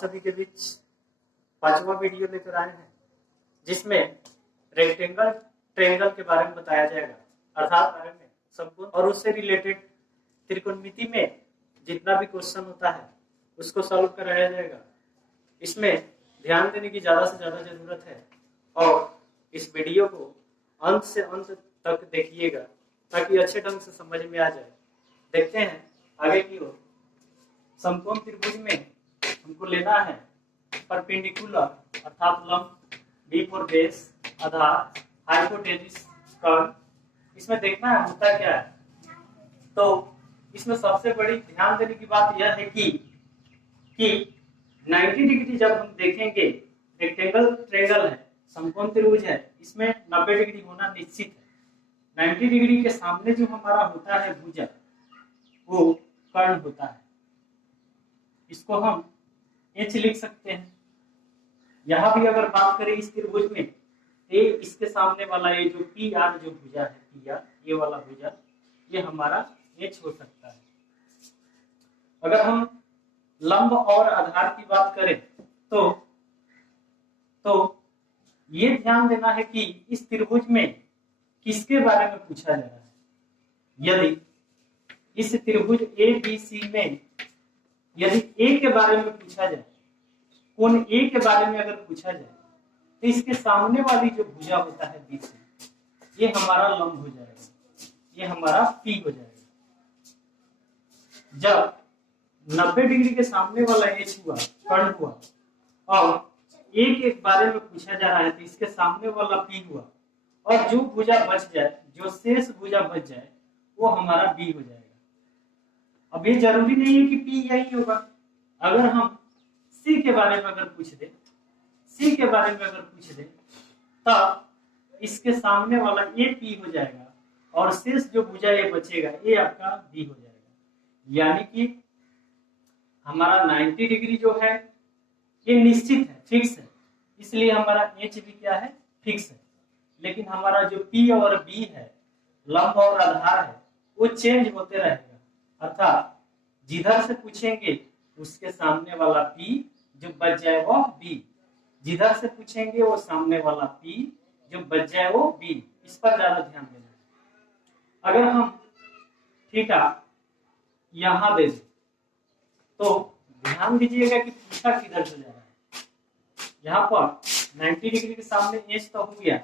सभी के बीच पांचवा वीडियो लेकर आए हैं, जिसमें रेक्टेंगल ट्रायंगल के बारे में बताया जाएगा, अर्थात बारे में समकोण और उससे रिलेटेड त्रिकोणमिति में जितना भी क्वेश्चन होता है उसको सॉल्व कराया जाएगा। इसमें ध्यान देने की ज्यादा से ज्यादा जरूरत है और इस वीडियो को अंत से अंत तक देखिएगा ताकि अच्छे ढंग से समझ में आ जाए। देखते हैं आगे की ओर। समकोण त्रिभुज में हमको लेना है परपेंडिकुलर अर्थात लंब, बी फॉर बेस, आधार, हाइपोटेन्यूज, कर्ण। इसमें देखना है होता क्या है। तो इसमें सबसे बड़ी ध्यान देने की बात यह है कि 90 डिग्री जब हम देखेंगे, रेक्टेंगल ट्रायंगल है, समकोण त्रिभुज है, इसमें 90 डिग्री होना निश्चित है। 90 डिग्री के सामने जो हमारा होता है भुजा, वो कर्ण होता है। इसको हम H लिख सकते हैं। यहाँ भी अगर बात करें इस त्रिभुज में, ये इसके सामने वाला ये जो पी आर जो भुजा है, पी आर ये वाला भुजा, ये हमारा H हो सकता है। अगर हम लंब और आधार की बात करें तो ये ध्यान देना है कि इस त्रिभुज में किसके बारे में पूछा जा रहा है। यदि इस त्रिभुज ए बी सी में यदि ए के बारे में पूछा जाए, कोण ए के बारे में अगर पूछा जाए, तो इसके सामने वाली जो भुजा होता है बी सी, ये हमारा लंब हो जाएगा, ये हमारा पी हो जाएगा। जब 90 डिग्री के सामने वाला एच हुआ, कर्ण हुआ, और ए के बारे में पूछा जा रहा है तो इसके सामने वाला पी हुआ, और जो भुजा बच जाए, जो शेष भुजा बच जाए, वो हमारा बी हो जाएगा। अब ये जरूरी नहीं है कि पी यही होगा। अगर हम सी के बारे में अगर पूछ दे, सी के बारे में अगर पूछ दे, तब इसके सामने वाला ए पी हो जाएगा और शेष जो भुजा ये बचेगा, ये आपका बी हो जाएगा। यानी कि हमारा 90 डिग्री जो है ये निश्चित है, फिक्स है, इसलिए हमारा एच भी क्या है, फिक्स है। लेकिन हमारा जो पी और बी है, लंब और आधार है, वो चेंज होते रहेगा। अर्थात जिधर से पूछेंगे उसके सामने वाला पी जो बच जाए वो बी, जिधर से पूछेंगे वो सामने वाला पी जो बच जाए वो बी। इस पर ज्यादा ध्यान देना है। अगर हम थीटा यहां दे दें तो ध्यान दीजिएगा कि पूछा किधर से जा रहा है। यहाँ पर 90 डिग्री के सामने एच तो हो गया,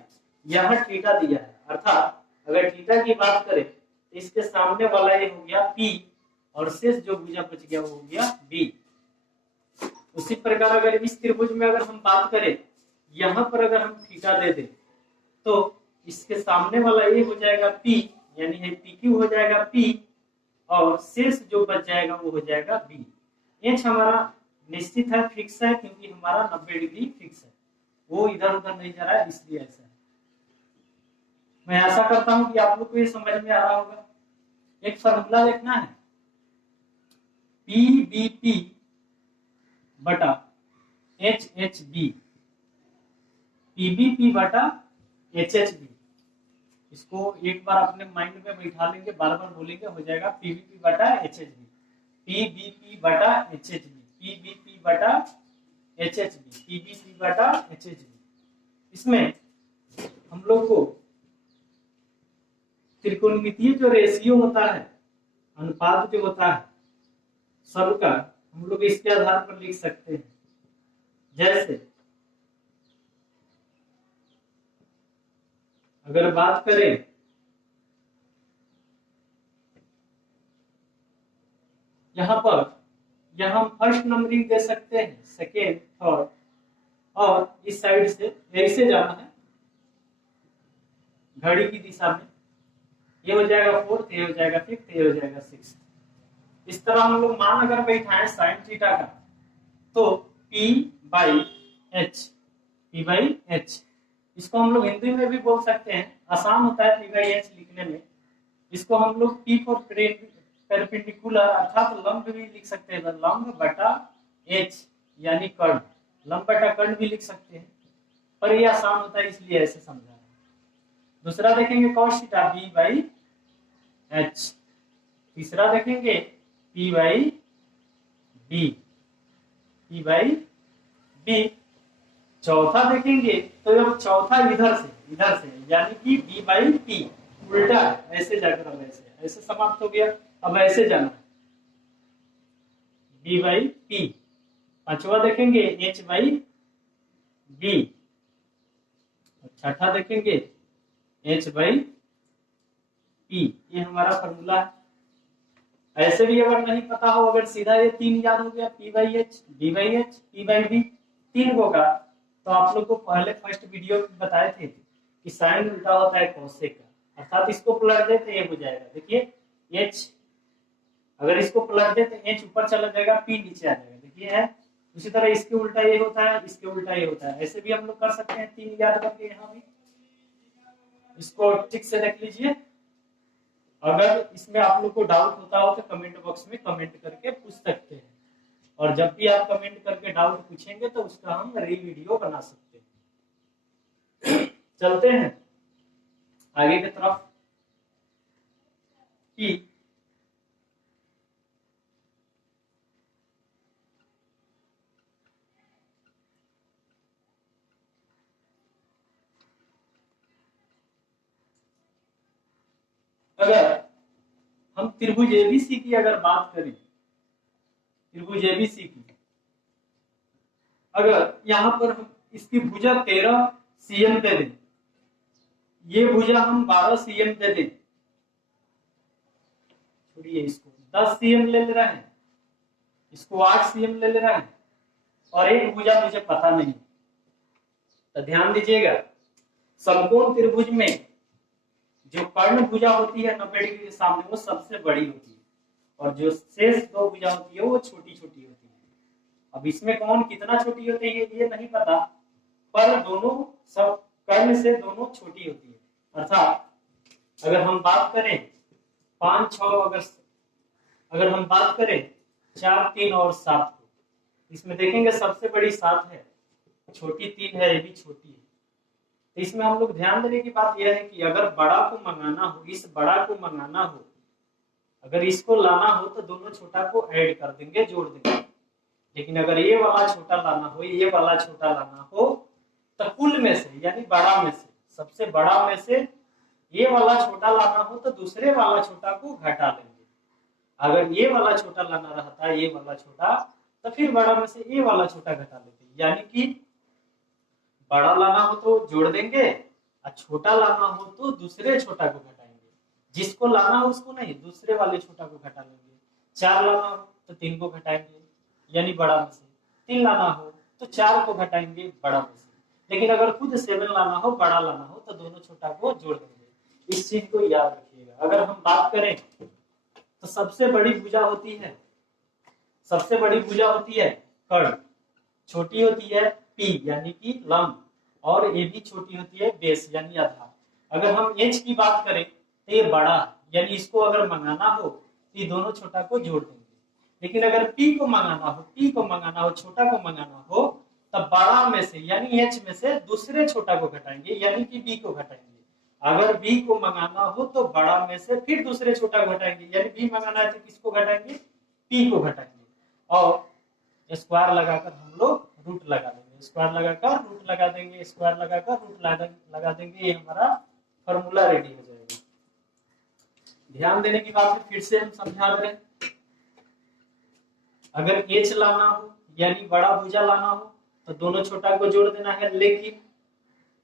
यहाँ थीटा दिया है, अर्थात अगर थीटा की बात करें तो इसके सामने वाला ये हो गया पी और शेष जो भुजा बच गया वो हो गया बी। उसी प्रकार अगर इस त्रिभुज में अगर हम बात करें, यहाँ पर अगर हम थीटा दे दें तो इसके सामने वाला ये हो जाएगा पी, यानी है पी क्यू हो जाएगा पी, और शेष जो बच जाएगा वो हो जाएगा बी। एच हमारा निश्चित है, फिक्स है, क्योंकि हमारा 90 डिग्री फिक्स है, वो इधर उधर नहीं जा रहा है, इसलिए ऐसा है। मैं आशा करता हूं कि आप लोग को ये समझ में आ रहा होगा। एक फॉर्मूला देखना है, पी बी पी बटा H H B, P B P बटा एच एच बी। इसको एक बार अपने माइंड में बैठा लेंगे, बार बार बोलेंगे, हो जाएगा पी बी पी बटा H H B, P B P बटा H H B, P B P बटा H H B, P B P बटा एच एच बी। इसमें हम लोग को त्रिकोणमितीय जो रेशियो होता है, अनुपात जो होता है सबका, हम लोग इसके आधार पर लिख सकते हैं। जैसे अगर बात करें यहाँ पर, यहाँ हम फर्स्ट नंबरिंग दे सकते हैं, सेकेंड, थर्ड, और इस साइड से ऐसे जाना है घड़ी की दिशा में, ये हो जाएगा फोर्थ, ये हो जाएगा फिफ्थ, ये हो जाएगा सिक्स्थ। इस तरह हम लोग मान अगर बैठाएं साइन थीटा का, तो P by H, P by H, इसको हम लोग हिंदी में भी बोल सकते हैं, आसान होता है P बाई एच लिखने में। इसको हम लोग P फॉर परपेंडिकुलर अर्थात लंब भी लिख सकते हैं, लंब बटा एच यानी कर्ण, लंब बटा कर्ण भी लिख सकते हैं, पर ये आसान होता है इसलिए ऐसे समझा रहे हैं। दूसरा देखेंगे cos theta B by H, तीसरा देखेंगे P by B, P by B। चौथा देखेंगे तो अब चौथा इधर से यानी कि B बाई P उल्टा है, ऐसे जाकर अब ऐसे समाप्त हो गया। अब ऐसे जाना है B बाई P। पांचवा देखेंगे H बाई B। छठा देखेंगे H बाई P। ये हमारा फॉर्मूला है। ऐसे भी अगर नहीं पता हो, अगर सीधा ये तीन याद हो गया P by H, B by H, P by B, तीन होगा, तो आप लोग को पहले फर्स्ट वीडियो में बताए थे कि साइन उल्टा होता है कोसेक का, अर्थात इसको पलट दे तो ये हो जाएगा। देखिए H, अगर इसको पलट दे तो H ऊपर चला जाएगा, P नीचे आ जाएगा। देखिए है, उसी तरह इसके उल्टा ये होता है, इसके उल्टा ये होता है। ऐसे भी हम लोग कर सकते हैं, तीन याद करके यहाँ भी। इसको ठीक से देख लीजिए। अगर इसमें आप लोग को डाउट होता हो तो कमेंट बॉक्स में कमेंट करके पूछ सकते हैं, और जब भी आप कमेंट करके डाउट पूछेंगे तो उसका हम री वीडियो बना सकते हैं। चलते हैं आगे की तरफ। कि अगर हम त्रिभुज एबीसी की अगर बात करें, त्रिभुज एबीसी की, अगर यहाँ पर हम इसकी भुजा 13 cm दे दें, ये भुजा हम 12 cm दे दें, छोड़िए इसको 10 cm ले रहे हैं, इसको 8 cm ले रहे हैं, और एक भुजा मुझे पता नहीं, तो ध्यान दीजिएगा समकोण त्रिभुज में जो कर्ण भुजा होती है 90 डिग्री के सामने, वो सबसे बड़ी होती है, और जो शेष दो भुजा होती है वो छोटी छोटी होती है। अब इसमें कौन कितना छोटी होती है ये नहीं पता, पर दोनों सब कर्ण से दोनों छोटी होती है। अर्थात अगर हम बात करें 5, 6, अगर हम बात करें 4, 3 और 7 को, इसमें देखेंगे सबसे बड़ी 7 है, छोटी 3 है, ये भी छोटी है। तो इसमें हम लोग ध्यान देने की बात यह है कि अगर बड़ा को मंगाना हो, इस बड़ा को मंगाना हो, अगर इसको लाना हो तो दोनों छोटा को ऐड कर देंगे, जोड़ देंगे। लेकिन अगर ये वाला छोटा लाना हो, ये वाला छोटा लाना हो, तो कुल में से यानी बड़ा में से, सबसे बड़ा में से ये वाला छोटा लाना हो तो दूसरे वाला छोटा को घटा लेंगे। अगर ये वाला छोटा लाना रहता है, ये वाला छोटा, तो फिर बड़ा में से ये वाला छोटा घटा लेते। यानी कि बड़ा लाना हो तो जोड़ देंगे, और छोटा लाना हो तो दूसरे छोटा को घटाएंगे। जिसको लाना हो उसको नहीं, दूसरे वाले छोटा को घटा लेंगे। 4 लाना हो तो 3 को घटाएंगे, यानी बड़ा में से। 3 लाना हो तो 4 को घटाएंगे, बड़ा में से। लेकिन अगर खुद 7 लाना हो, बड़ा लाना हो, तो दोनों छोटा को जोड़ देंगे। इस चीज को याद रखिएगा। अगर हम बात करें तो सबसे बड़ी भुजा होती है, सबसे बड़ी भुजा होती है कर्ण, छोटी होती है P यानी कि लंब, और ये भी छोटी होती है बेस यानी आधार। अगर हम H की बात करें तो ये बड़ा है, यानी इसको अगर मंगाना हो तो ये दोनों छोटा को जोड़ देंगे। लेकिन अगर P को मंगाना हो, छोटा को मंगाना हो, तब बड़ा में से यानी H में से दूसरे छोटा को घटाएंगे, यानी कि B को घटाएंगे। अगर B को मंगाना हो तो बड़ा में से फिर दूसरे छोटा को घटाएंगे, यानी B मंगाना है तो किसको घटाएंगे, P को घटाएंगे। और स्क्वायर लगाकर हम लोग रूट लगा देंगे, स्क्वायर लगाकर रूट लगा देंगे, स्क्वायर लगाकर रूट लगा देंगे। ये हमारा फॉर्मूला रेडी हो जाएगा। ध्यान देने की बात है, फिर से हम समझा रहे हैं। अगर H लाना हो यानी बड़ा भुजा लाना हो तो दोनों छोटा को जोड़ देना है, लेकिन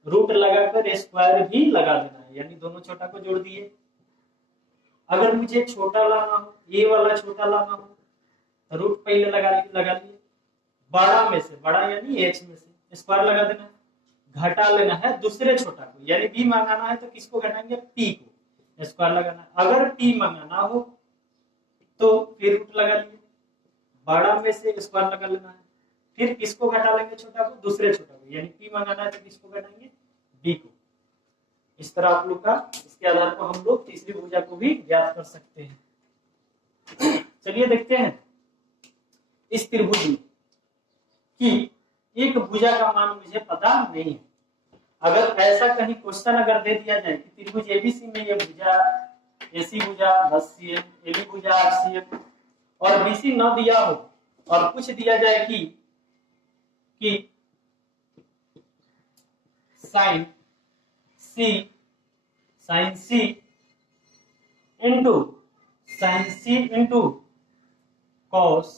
रूट लगाकर स्क्वायर भी लगा देना है, यानी दोनों छोटा को जोड़ दिए। अगर मुझे छोटा लाना हो, ये वाला छोटा लाना हो, तो रूट पहले लगा लिए। बड़ा में से, बड़ा यानी H में से स्क्वायर लगा देना, घटा लेना है दूसरे छोटा को, यानी B मंगाना है तो किसको घटाएंगे, P को, स्क्वायर लगाना। अगर P मंगाना हो तो फिर रूट लगा लिए, बड़ा में से स्क्वायर लगा लेना है, फिर किसको घटा लेंगे, छोटा को, दूसरे छोटा को, यानी P मंगाना है तो किसको घटाएंगे, B को। इस तरह आप लोग का, इसके आधार पर हम लोग तीसरी भुजा को भी ज्ञात कर सकते हैं। चलिए देखते हैं इस त्रिभुज में कि एक भुजा का मान मुझे पता नहीं है। अगर ऐसा कहीं क्वेश्चन अगर दे दिया जाए कि त्रिभुज एबीसी में ये भुजा, एसी भुजा 10 cm, एबी भुजा 8 cm, और बीसी न दिया हो और कुछ दिया जाए कि कि साइन सी इंटू कॉस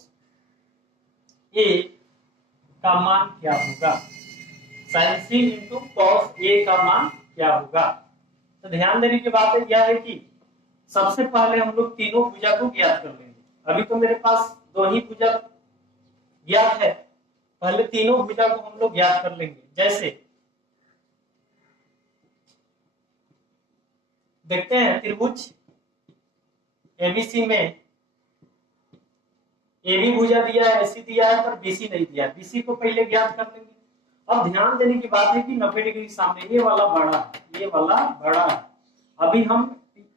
ए का मान क्या होगा। साइन सी इंटू कॉस ए का मान क्या होगा। तो ध्यान देने की बात यह है कि सबसे पहले हम लोग तीनों भुजा को ज्ञात कर लेंगे। अभी तो मेरे पास दो ही भुजा ज्ञात है, पहले तीनों भुजा को हम लोग ज्ञात कर लेंगे। जैसे देखते हैं त्रिभुज एबीसी में एबी भुजा दिया है, एसी दिया है, पर बीसी नहीं दिया। बीसी को पहले ज्ञात कर लेंगे। अब ध्यान देने की बात है कि 90 डिग्री के सामने ये वाला बड़ा है, ये वाला बड़ा है। अभी हम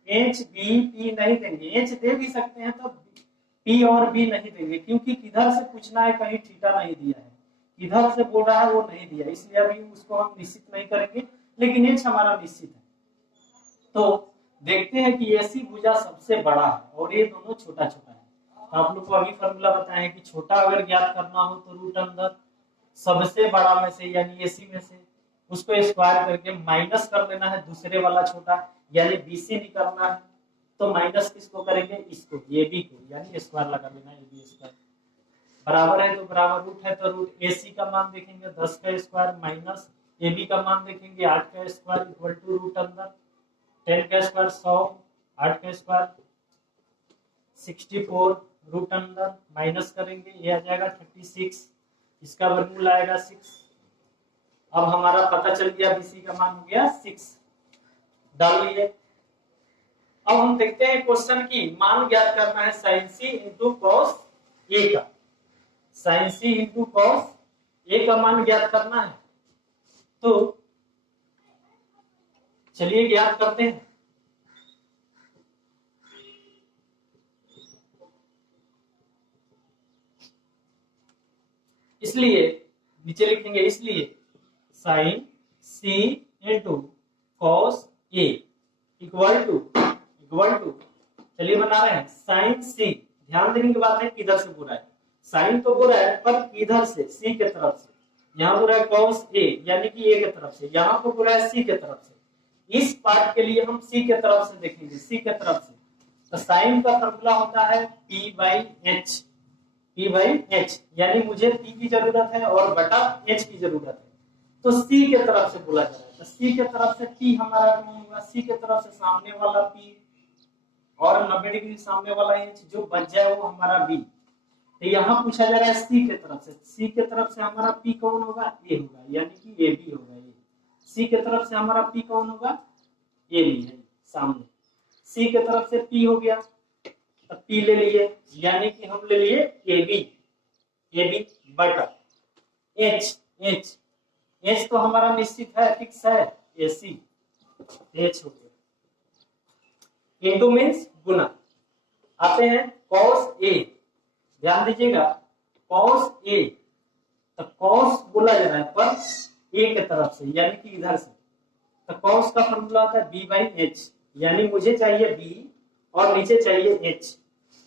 एच बी पी नहीं देंगे, एच दे भी सकते हैं तो पी और बी नहीं देंगे, क्योंकि किधर से पूछना है, कहीं थीटा नहीं दिया है, किधर से बोल रहा है वो नहीं दिया, इसलिए अभी उसको हम निश्चित नहीं करेंगे। लेकिन एच हमारा निश्चित है। तो देखते हैं कि एसी भुजा सबसे बड़ा है और ये दोनों छोटा छोटा है। तो आप लोग को अभी फॉर्मूला बताए हैं कि छोटा अगर ज्ञात करना हो तो रूट अंदर सबसे बड़ा में से यानी एसी में से उसको स्क्वायर करके माइनस कर देना है दूसरे वाला छोटा, यानी बीसी निकालना है। तो माइनस किसको करेंगे, इसको, एबी को, यानी स्क्वायर लगा देना, एबी स्क्वायर बराबर है तो बराबर, रूट है तो रूट। एसी का मान देखेंगे 10 का स्क्वायर माइनस एबी का मान देखेंगे 8 का स्क्वायर इक्वल टू रूट अंदर 10 का स्क्वायर 100, 8 का स्क्वायर 64, रूट अंदर माइनस करेंगे, ये आ जाएगा 36, इसका वर्गमूल आएगा 6। अब हमारा पता चल गया बीसी का मान हो गया 6, डाल लिए। अब हम देखते हैं क्वेश्चन की मान ज्ञात करना है साइन सी इंटू कॉस ए का। साइन सी इंटू कॉस ए का मान ज्ञात करना है, तो चलिए ज्ञात करते हैं। इसलिए नीचे लिखेंगे, इसलिए sine C into cos A equal to चलिए बना रहे हैं साइन सी। ध्यान देने की बात है किधर से बुरा है, साइन तो बुरा है पर किधर से, सी के तरफ से। यहाँ बुरा है कॉस ए यानी कि ए के तरफ से, यहाँ पर बुरा है सी के तरफ से। इस पार्ट के लिए हम सी के तरफ से देखेंगे, सी के तरफ से। तो साइन का फॉर्मूला होता है P by H, P by H, यानी मुझे पी की जरूरत है और बटा एच की जरूरत है। तो सी के तरफ से बोला जा रहा है, तो सी के तरफ से पी हमारा कौन होगा, सी के तरफ से सामने वाला पी और 90 डिग्री सामने वाला एच, जो बच जाए वो हमारा बी। तो यहाँ पूछा जा रहा है सी के तरफ से, सी के तरफ से हमारा पी कौन होगा, ए होगा, यानी कि ए बी होगा। ये सी के तरफ से हमारा पी कौन होगा, ए बी है सामने। सी के तरफ से पी हो गया, तो पी ले लिए, यानी कि हम ले लिए ए बी बटा एच, एच तो हमारा निश्चित है, फिक्स है, एसी, एच हो गया। इंटू मीन्स गुना। आते हैं कॉस ए, ध्यान दीजिएगा कॉस ए, तो कॉस बोला जा रहा है पर ए के तरफ से यानी कि इधर से। तो कॉस का फॉर्मूला होता है बी बाई एच, यानी मुझे चाहिए बी और नीचे चाहिए एच।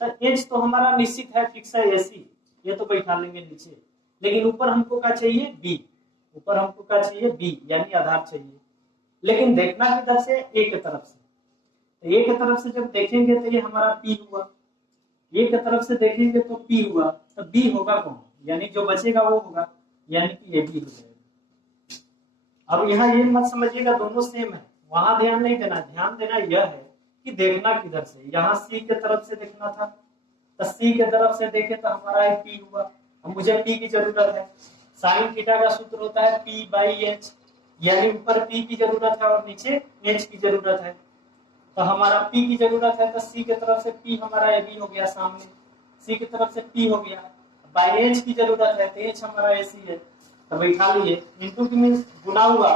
तो एच तो हमारा निश्चित है, फिक्स है, एसी, ये तो बैठा लेंगे नीचे। लेकिन ऊपर हमको क्या चाहिए, बी, ऊपर हमको क्या चाहिए, बी, यानी आधार चाहिए। लेकिन देखना किधर से, ए के तरफ से। तो ए के तरफ से जब देखेंगे तो ये हमारा पी हुआ, ए के तरफ से देखेंगे तो पी हुआ, तो बी होगा कौन, यानी जो बचेगा वो होगा, यानी कि ए बी हो जाएगा। अब यहाँ ये मत समझिएगा दोनों सेम है, वहां ध्यान नहीं देना, ध्यान देना यह है कि देखना किधर से। यहाँ सी के तरफ से देखना था, तो सी के तरफ से देखे तो हमारा एक पी हुआ। अब मुझे पी की जरूरत है, साइन थीटा का सूत्र होता है पी बाई एच, यानी ऊपर पी की जरूरत है और नीचे एच की जरूरत है। तो हमारा पी की जरूरत है, तो सी के तरफ से पी हमारा ए बी हो गया सामने, सी की तरफ से पी हो गया। बाई एच की जरूरत है तो एच हमारा एसी है, तो बैठा लिए। इंटू की मीन्स गुना हुआ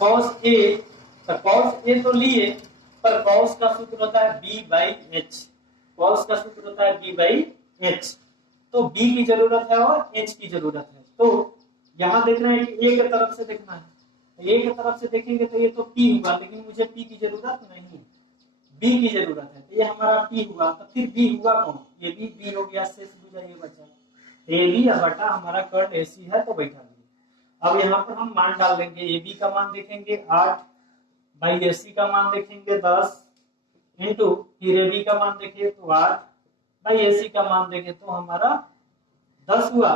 कॉस ए, तो कॉस ए तो लिए पर कॉस का सूत्र होता है बी बाई एच, कॉस का सूत्र होता है बी बाई एच। तो बी की जरूरत है और एच की जरूरत है। तो यहाँ देख रहे हैं कि ए के तरफ से देखना है, तो ए की तरफ से देखेंगे तो ये तो पी हुआ, लेकिन मुझे पी की जरूरत नहीं, बी की जरूरत है। तो ये हमारा पी हुआ, तो फिर बी हुआ कौन, ये बी हो गया, शेष भुजा ये बचा, ए बी बटा हमारा कर्ल ए सी है तो बैठा दिए। अब यहाँ पर हम मान डाल देंगे, ए बी का मान देखेंगे 8 बाई ए सी का मान देखेंगे 10 इंटू फिर ए बी का मान देखें तो 8 बाई ए सी का मान देखें तो हमारा 10 हुआ।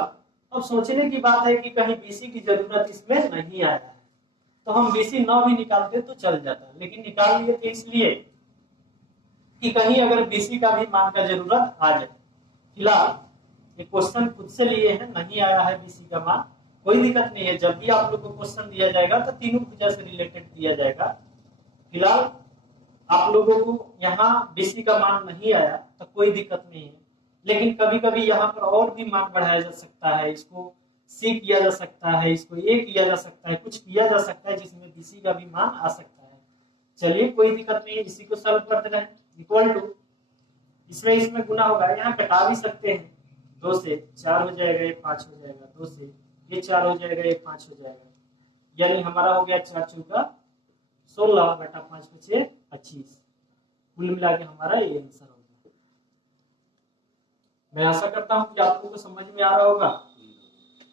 अब सोचने की बात है कि कहीं बीसी की जरूरत इसमें नहीं आया है, तो हम बीसी 9 भी निकालते तो चल जाता, लेकिन निकाल लिए थे इसलिए कि कहीं अगर बीसी का भी मान का जरूरत आ जाए। फिलहाल ये क्वेश्चन खुद से लिए हैं, नहीं आया है बीसी का मान, कोई दिक्कत नहीं है। जब भी आप लोग को क्वेश्चन दिया जाएगा तो तीनों भुजा से रिलेटेड दिया जाएगा। फिलहाल आप लोगों को यहाँ बीसी का मान नहीं आया तो कोई दिक्कत नहीं है, लेकिन कभी कभी यहाँ पर और भी मान बढ़ाया जा सकता है, इसको सी किया जा सकता है, इसको ए किया जा सकता है, कुछ किया जा सकता है जिसमें बीसी का भी मान आ सकता है। चलिए कोई दिक्कत नहीं है, इसी को सॉल्व कर दे रहे हैं। इक्वल टू इसमें गुना होगा, यहाँ कटा भी सकते हैं, 2 से 4 हो जाएगा, ये 5 हो जाएगा, 2 से ये 4 हो जाएगा, ये 5 हो जाएगा, यानी हमारा हो गया 4 चौका 16 बटा 5 बचे 25। कुल मिला के हमारा ये आंसर होगा। मैं आशा करता हूँ कि आपको समझ में आ रहा होगा।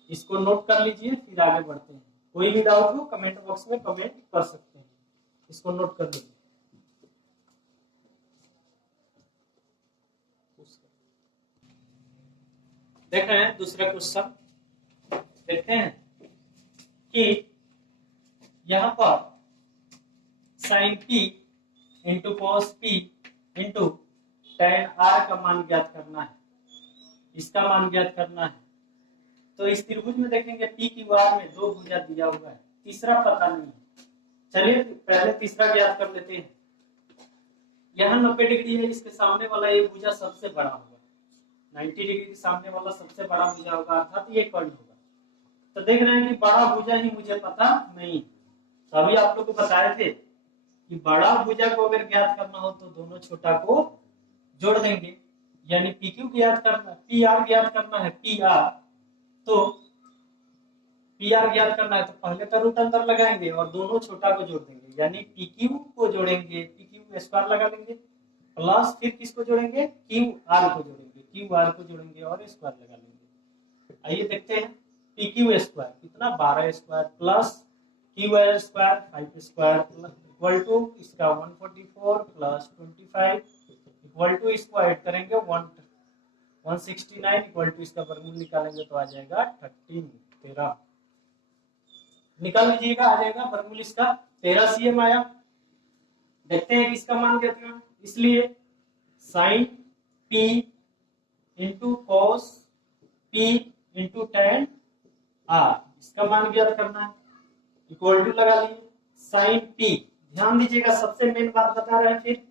इसको नोट कर लीजिए, फिर आगे बढ़ते हैं। कोई भी डाउट हो कमेंट बॉक्स में कमेंट कर सकते हैं, इसको नोट कर लीजिए। देख रहे हैं दूसरा क्वेश्चन, देखते हैं कि यहाँ पर sine P into cos P into tan R का मान ज्ञात करना है, इसका मान ज्ञात करना है। तो इस त्रिभुज में देखेंगे पी की आर में 2 भुजा दिया हुआ है, तीसरा पता नहीं है। चलिए पहले तीसरा ज्ञात कर लेते हैं। यहाँ 90 डिग्री है, इसके सामने वाला ये भुजा सबसे बड़ा होगा, 90 डिग्री के सामने वाला सबसे बड़ा भुजा होगा, अर्थात ये कर्ण होगा। तो देख रहे हैं कि बड़ा भुजा ही मुझे पता नहीं, तो अभी आप लोग को बताए थे कि बड़ा भुजा को अगर ज्ञात करना हो तो दोनों छोटा को जोड़ देंगे, यानी पी क्यू ज्ञात करना, पी आर ज्ञात करना है, पी आर तो पी आर ज्ञात करना है तो पहले तो रूट अंतर लगाएंगे और दोनों छोटा को जोड़ देंगे, यानी पी क्यू को जोड़ेंगे, पी क्यू स्क्वायर लगा देंगे, प्लस फिर किसको जोड़ेंगे, क्यू आर को जोड़ेंगे, क्यू आर को जोड़ेंगे और स्क्वायर लगा लेंगे। आइए देखते हैं, पी क्यू स्क्वायर कितना 12 square plus Q R square 5 square equal to इसका 144 प्लस 25 इक्वल टू इसको ऐड करेंगे 169 इक्वल टू इसका वर्गमूल निकालेंगे तो आ जाएगा 13 निकाल लीजिएगा, आ जाएगा वर्गमूल इसका 13 cm आया। देखते हैं कि इसका मान क्या था, इसलिए sine P into cos P into tan R, इसका मान ज्ञात करना है, इक्वल टू लगा लिए साइन पी। ध्यान दीजिएगा, सबसे मेन बात बता रहे हैं, फिर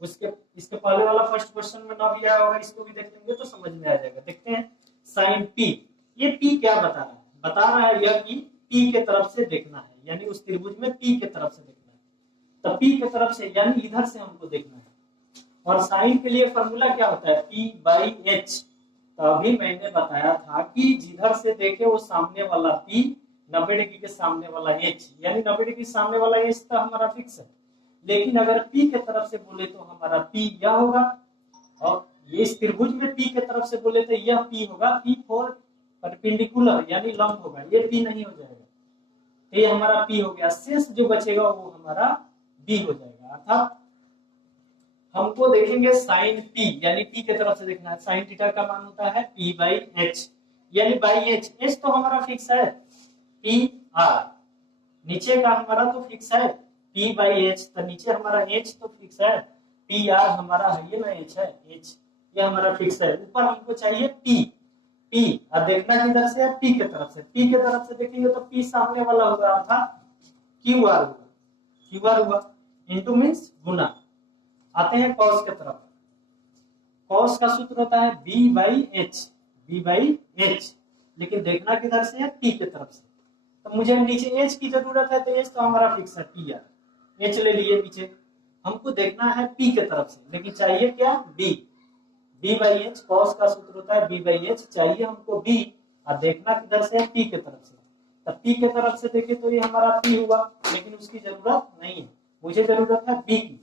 उसके इसके पहले वाला फर्स्ट क्वेश्चन में ना भी आया होगा, इसको भी देख लेंगे तो समझ में आ जाएगा। देखते हैं साइन पी, ये पी क्या बता रहा है, बता रहा है यह कि पी के तरफ से देखना है, यानी उस त्रिभुज में पी के तरफ से देखना है, तो पी के तरफ से यानी इधर से हमको देखना है। और साइन के लिए फॉर्मूला क्या होता है, पी बाई एच। तो अभी मैंने बताया था कि जिधर से देखे वो सामने वाला पी, 90 डिग्री के सामने वाला एच, यानी 90 डिग्री सामने वाला एच तो हमारा फिक्स है, लेकिन अगर पी के तरफ से बोले तो हमारा पी यह होगा, और ये इस त्रिभुज में पी के तरफ से बोले तो यह पी होगा, पी फॉर परपेंडिकुलर यानी लंब होगा, ये पी नहीं हो जाएगा, तो ये हमारा पी हो गया। शेष जो बचेगा वो हमारा बी हो जाएगा, अर्थात हमको देखेंगे साइन पी, यानी पी के तरफ से देखना है, साइन थीटा का मान होता है पी बाई एच, यानी बाई एच, एच तो हमारा फिक्स है पी आर, नीचे का हमारा तो फिक्स है पी बाई एच, तो नीचे हमारा एच तो फिक्स है, पी आर हमारा है ये ना एच है, एच ये हमारा फिक्स है। ऊपर हमको चाहिए पी, पी और देखना किधर से है, पी के तरफ से, पी के तरफ से देखेंगे तो पी सामने वाला होगा, अर्थात क्यू आर होगा, क्यू आर हुआ, इंटू मीन्स गुना। आते हैं कॉस के तरफ, कॉस का सूत्र होता है B by H, B by H, लेकिन देखना किधर से है, पी के तरफ से, तो मुझे नीचे एच की जरूरत है, तो एच तो हमारा फिक्स है पी आर, एच ले लिए नीचे, हमको देखना है पी के तरफ से, लेकिन चाहिए क्या, B, B by H, cos का सूत्र होता है बी बाई एच, चाहिए हमको बी, और देखना किधर से है, पी के तरफ से, तब पी के तरफ से देखे तो ये हमारा पी हुआ, लेकिन उसकी जरूरत नहीं है, मुझे जरूरत है बी की,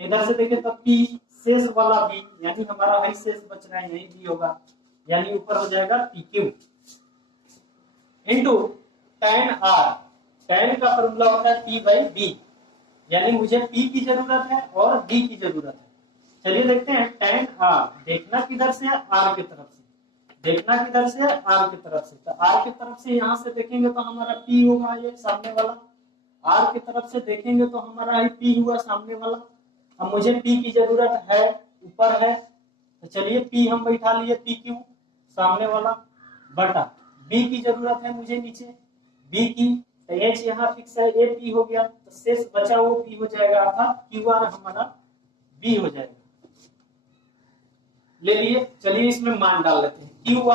इधर से देखे तब पी शेष वाला बी, यानी हमारा हाई शेष बच रहा है, यही बी होगा, यानी ऊपर हो जाएगा P Q into tan r। tan का फॉर्मूला होता है p बाई बी, यानी मुझे p की जरूरत है और b की जरूरत है। चलिए देखते हैं tan r, देखना किधर से है, r की तरफ से, देखना किधर से है, r की तरफ से। तो r की तरफ से यहां से देखेंगे तो हमारा p होगा ये सामने वाला, r की तरफ से देखेंगे तो हमारा ही p हुआ सामने वाला। अब मुझे p की जरूरत है, ऊपर है, तो चलिए p हम बैठा लिए पी क्यू सामने वाला, बटा b की जरूरत है मुझे नीचे b की, तो h यहाँ फिक्स है, a p हो गया, तो शेष बचा वो p हो जाएगा, अर्थात क्यू आर हमारा b हो जाएगा। ले लिए, चलिए इसमें मान डाल लेते हैं। क्यू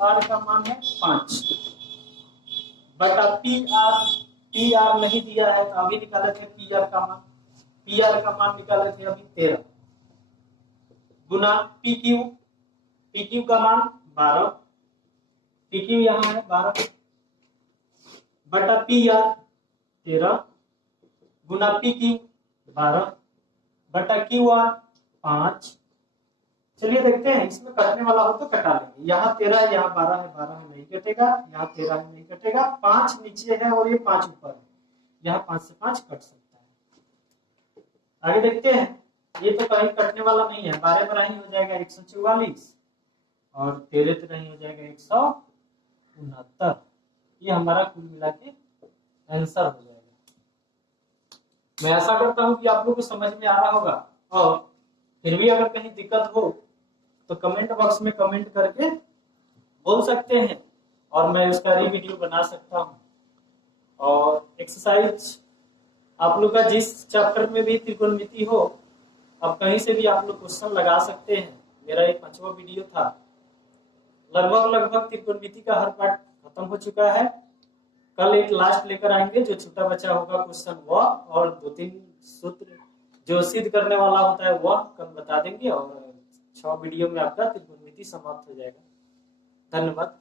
आर का मान है 5 बटा पी आर नहीं दिया है, तो अभी निकाले थे पी आर का मान निकाले थे अभी 13 गुना पी क्यू का मान 12, पी क्यू यहाँ है 12 बटा पी आर 13 गुना पी क्यू 12 बटा क्यू आर 5। चलिए देखते हैं, इसमें कटने वाला हो तो कटा लेंगे। यहाँ 13 यहाँ 12 है नहीं कटेगा, यहाँ 13 है नहीं कटेगा, 5 नीचे है और ये 5 ऊपर है, यहाँ 5 से 5 कट सकता है। आगे देखते हैं, ये तो कहीं कटने वाला नहीं है, 12 पर ही हो जाएगा 144 और 13 पर ही हो जाएगा 169। ये हमारा कुल मिला के आंसर हो जाएगा। मैं आशा करता हूं कि आप लोग को समझ में आ रहा होगा, और फिर भी अगर कहीं दिक्कत हो तो कमेंट बॉक्स में कमेंट करके बोल सकते हैं और मैं उसका वीडियो बना सकता हूं। और एक्सरसाइज आप लोग का जिस चैप्टर में भी त्रिकोणमिति हो, अब कहीं से भी आप लोग क्वेश्चन लगा सकते हैं। मेरा ये 5वां वीडियो था, लगभग त्रिकोणमिति का हर पार्ट खत्म हो चुका है। कल एक लास्ट लेकर आएंगे, जो छूटा बचा होगा क्वेश्चन वह, और 2-3 सूत्र जो सिद्ध करने वाला होता है वह कल बता देंगे, और 6 वीडियो में आपका त्रिकोणमिति समाप्त हो जाएगा। धन्यवाद।